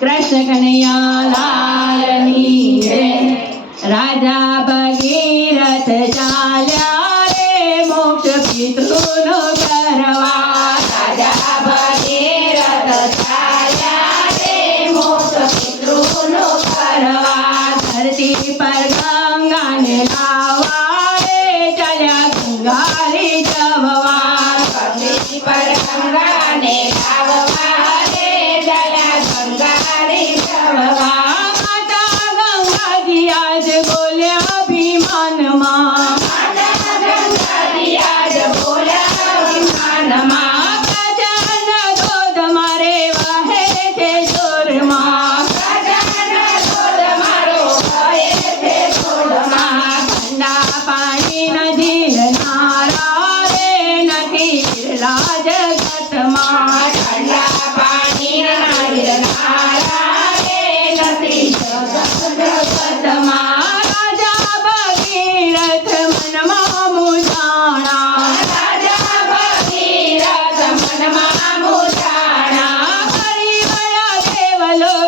કૃષ્ણ કનૈયા લાલની રાજા fire.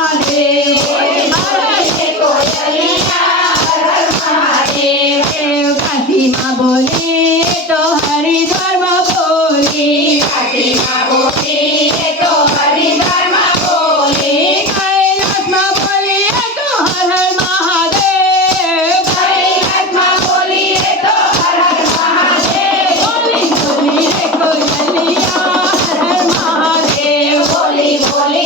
বলে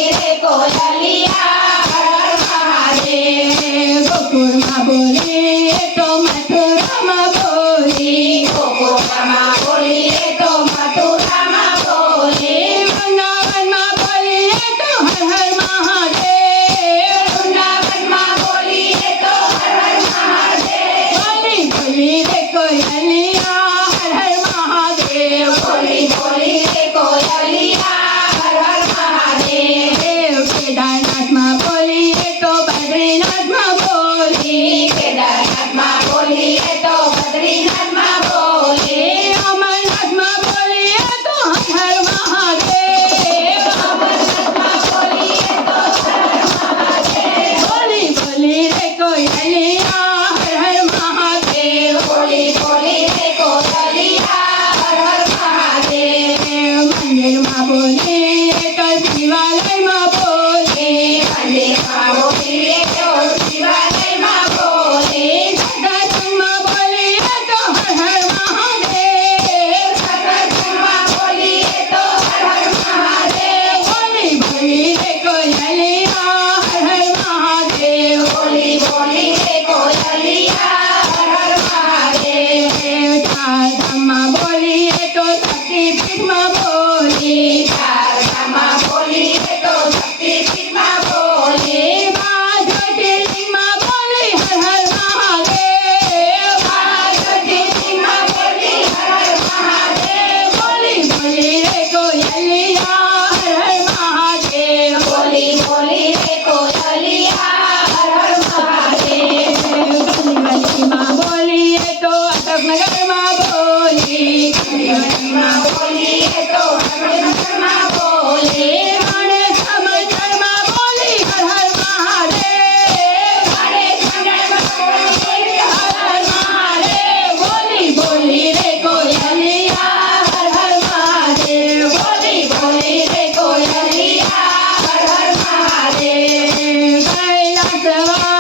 y. Hare Hare